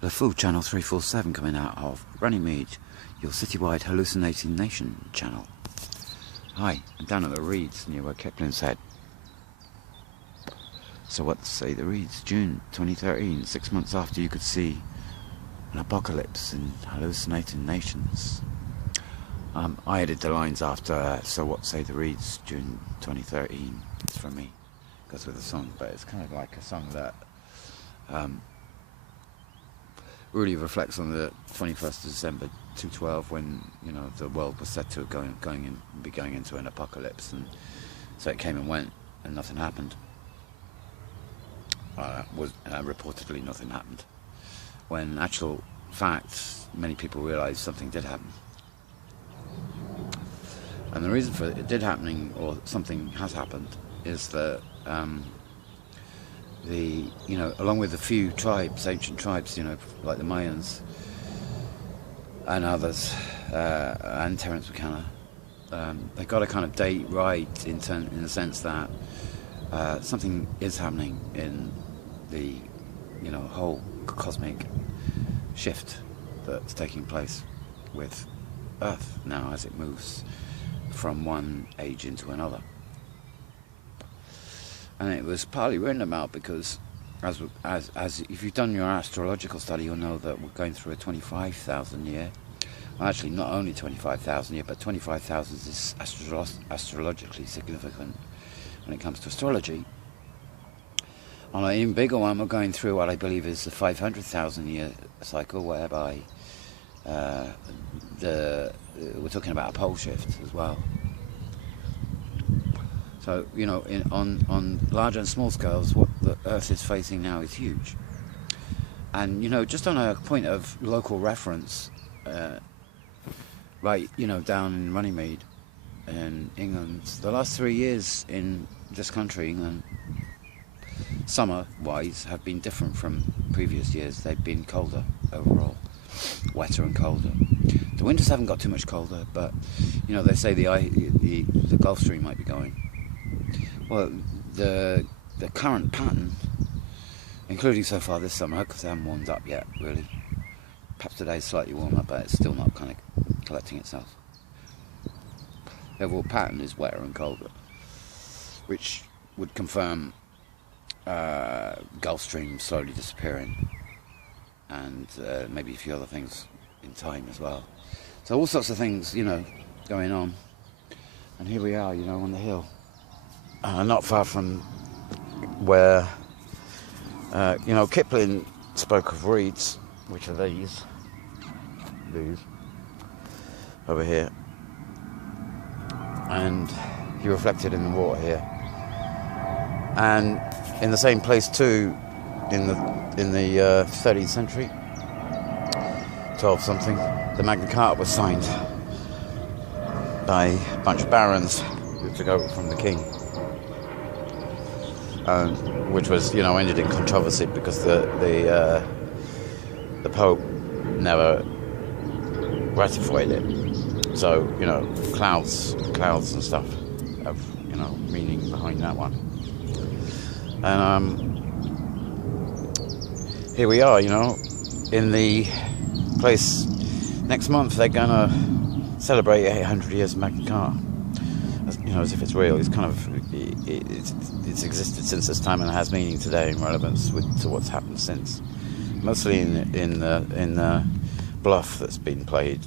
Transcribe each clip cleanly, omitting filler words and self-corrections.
Lefu channel 347 coming out of Runnymede, your citywide hallucinating nation channel. Hi, I'm down at the Reeds near where Kipling said. So what say the Reeds? June 2013, 6 months after you could see an apocalypse in hallucinating nations. I added the lines after So What Say the Reeds, June 2013. It's from me, goes with the song, but it's kind of like a song that really reflects on the 21st of December 2012, when the world was set to be going into an apocalypse, and so it came and went and nothing happened. Reportedly nothing happened, when in actual fact many people realised something did happen. And the reason for it did happening, or something has happened, is that along with a few tribes, ancient tribes, like the Mayans and others, and Terence McKenna, they got a kind of date right in the sense that something is happening in the whole cosmic shift that's taking place with Earth now as it moves from one age into another. And it was partly written about because, as if you've done your astrological study, you'll know that we're going through a 25,000 year. Well, actually, not only 25,000 year, but 25,000 is astrologically significant when it comes to astrology. On an even bigger one, we're going through what I believe is the 500,000 year cycle, whereby we're talking about a pole shift as well. So, on large and small scales, what the Earth is facing now is huge. And, just on a point of local reference, right, down in Runnymede in England, the last 3 years in this country, England, summer-wise, have been different from previous years. They've been colder overall, wetter and colder. The winters haven't got too much colder, but, they say the Gulf Stream might be going. Well, the current pattern, including so far this summer, because they haven't warmed up yet, really. Perhaps today's slightly warmer, but it's still not kind of collecting itself. The overall pattern is wetter and colder, which would confirm Gulf Stream slowly disappearing, and maybe a few other things in time as well. So all sorts of things, going on. And here we are, on the hill. Not far from where, Kipling spoke of reeds, which are these over here, and he reflected in the water here, and in the same place too, in the 13th century, 12 something, the Magna Carta was signed by a bunch of barons who took over from the king. Which was, ended in controversy because the Pope never ratified it. So, clouds and stuff have, meaning behind that one. And here we are, in the place. Next month they're gonna celebrate 800 years of Magna Carta. As if it's real. It's kind of it's existed since this time and has meaning today in relevance to what's happened since. Mostly in the bluff that's been played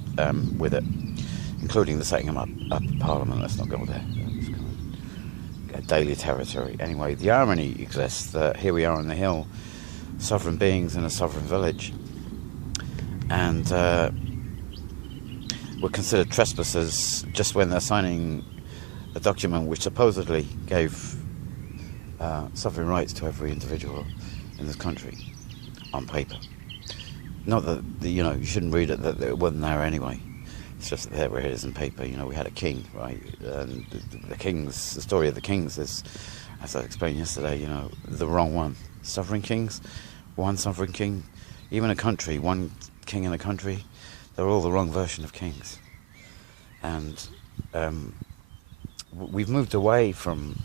with it, including the setting up of Parliament. Let's not go there. It's kind of daily territory. Anyway, the irony exists that here we are on the hill, sovereign beings in a sovereign village, and we're considered trespassers just when they're signing a document which supposedly gave sovereign rights to every individual in this country on paper. Not that you shouldn't read it, that it wasn't there anyway. It's just that there it is in paper. We had a king, right? And the story of the kings is, as I explained yesterday, the wrong one. Sovereign kings, one sovereign king, even a country, one king in a country, they're all the wrong version of kings. And we've moved away from,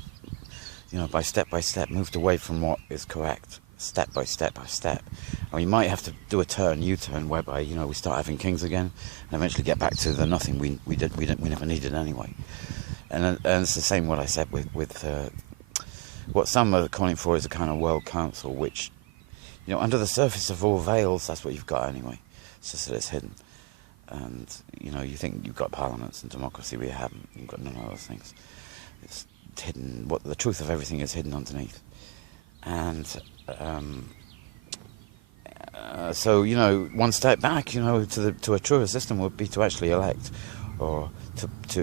by step, moved away from what is correct step by step by step. And we might have to do a U-turn, whereby, you know, we start having kings again, and eventually get back to the nothing we never needed anyway. And it's the same what I said with what some are calling for is a kind of world council, which, you know, under the surface of all veils, that's what you've got anyway. It's just that it's hidden. And, you know, you think you've got parliaments and democracy, we haven't. You've got none of those things. It's hidden. What the truth of everything is hidden underneath. And so, you know, one step back, you know, to a truer system would be to actually elect, or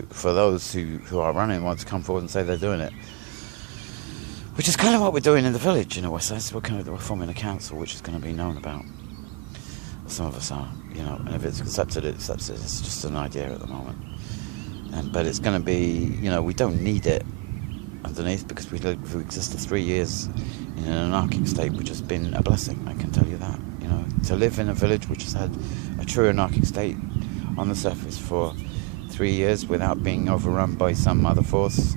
for those who are running, want to come forward and say they're doing it. Which is kind of what we're doing in the village, in a sense. We're forming a council which is going to be known about. Some of us are, you know, and if it's accepted, it's accepted. It's just an idea at the moment. But it's going to be, you know, we don't need it underneath, because we've existed 3 years in an anarchic state, which has been a blessing, I can tell you that. You know, to live in a village which has had a true anarchic state on the surface for 3 years without being overrun by some other force,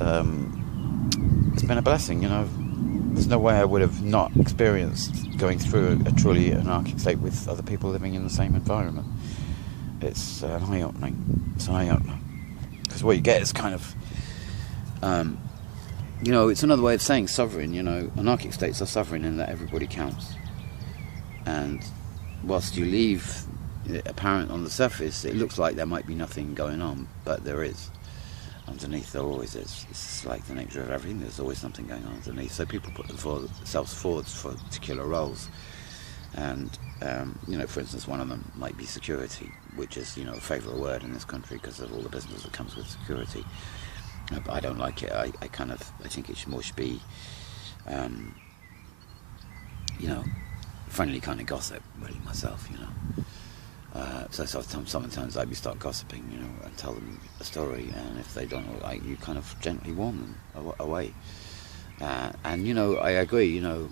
it's been a blessing, you know. There's no way I would have not experienced going through a truly anarchic state with other people living in the same environment. It's an eye-opening. It's an eye-opener. Because what you get is kind of, you know, it's another way of saying sovereign, you know. Anarchic states are sovereign in that everybody counts. And whilst you leave it apparent on the surface, it looks like there might be nothing going on, but there is. Underneath there always is. It's like the nature of everything, there's always something going on underneath. So people put themselves forward for particular roles. And, you know, for instance, one of them might be security, which is, you know, a favourite word in this country because of all the business that comes with security. But I don't like it. I think it should be, you know, friendly kind of gossip, really, myself, you know. So sometimes I'd start gossiping, you know, and tell them a story, and if they don't like, you kind of gently warn them away. And, you know, I agree, you know,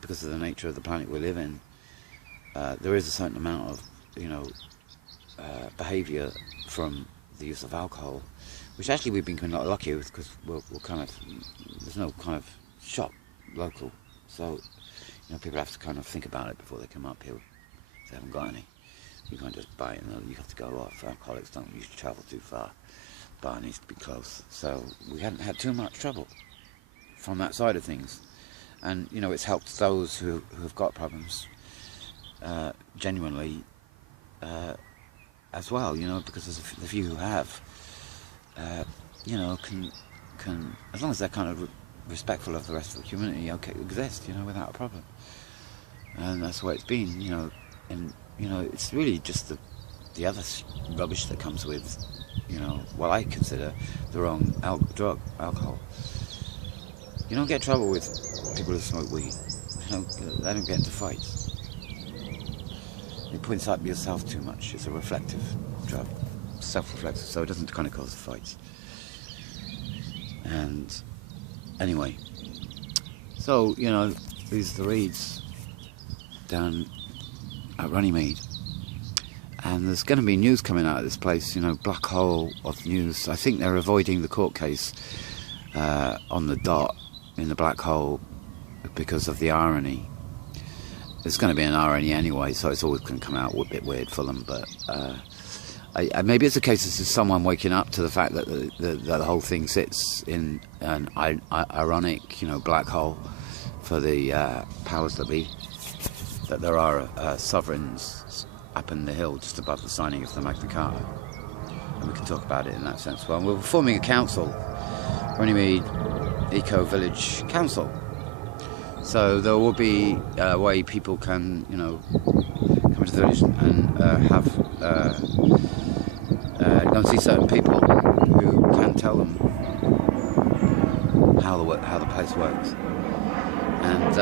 because of the nature of the planet we live in, there is a certain amount of, you know, behaviour from the use of alcohol, which actually we've been kind of lucky with, because we're kind of, there's no kind of shop local, so, you know, people have to kind of think about it before they come up here if they haven't got any. You can't just buy it, and you have to go off. Alcoholics don't usually travel too far. Bar needs to be close. So we hadn't had too much trouble from that side of things. And, you know, it's helped those who have got problems genuinely as well, you know, because there's the few who have, you know, can, as long as they're kind of respectful of the rest of the community, okay, exist, you know, without a problem. And that's the way it's been, you know. And, you know, it's really just the other rubbish that comes with, you know, what I consider the wrong drug, alcohol. You don't get trouble with people who smoke weed. They don't get into fights. You put inside yourself too much. It's a reflective drug, self-reflective, so it doesn't kind of cause fights. And anyway, so, you know, these are the reeds down at Runnymede, and there's going to be news coming out of this place, you know, black hole of news. I think they're avoiding the court case on the dot in the black hole because of the irony. There's going to be an irony anyway, so it's always going to come out a bit weird for them, but maybe it's a case of someone waking up to the fact that the whole thing sits in an ironic, you know, black hole for the powers that be. That there are sovereigns up in the hill just above the signing of the Magna Carta, and we can talk about it in that sense. Well, we're forming a council, Runnymede Eco Village Council, so there will be a way people can, you know, come to the village and go and see certain people who can tell them how the place works, and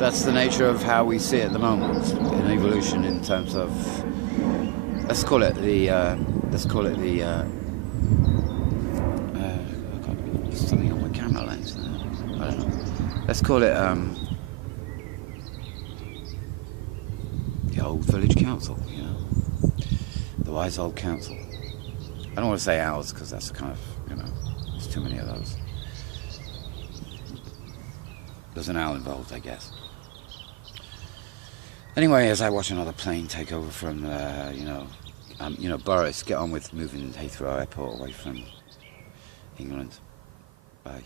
that's the nature of how we see it at the moment in evolution, in terms of, let's call it the something on my camera lens there. I don't know. Let's call it the old village council, you know, the wise old council. I don't want to say ours, because that's kind of, you know, there's too many of those. there's an owl involved, I guess. Anyway, as I watch another plane take over from, Boris, get on with moving Heathrow Airport away from England. Bye.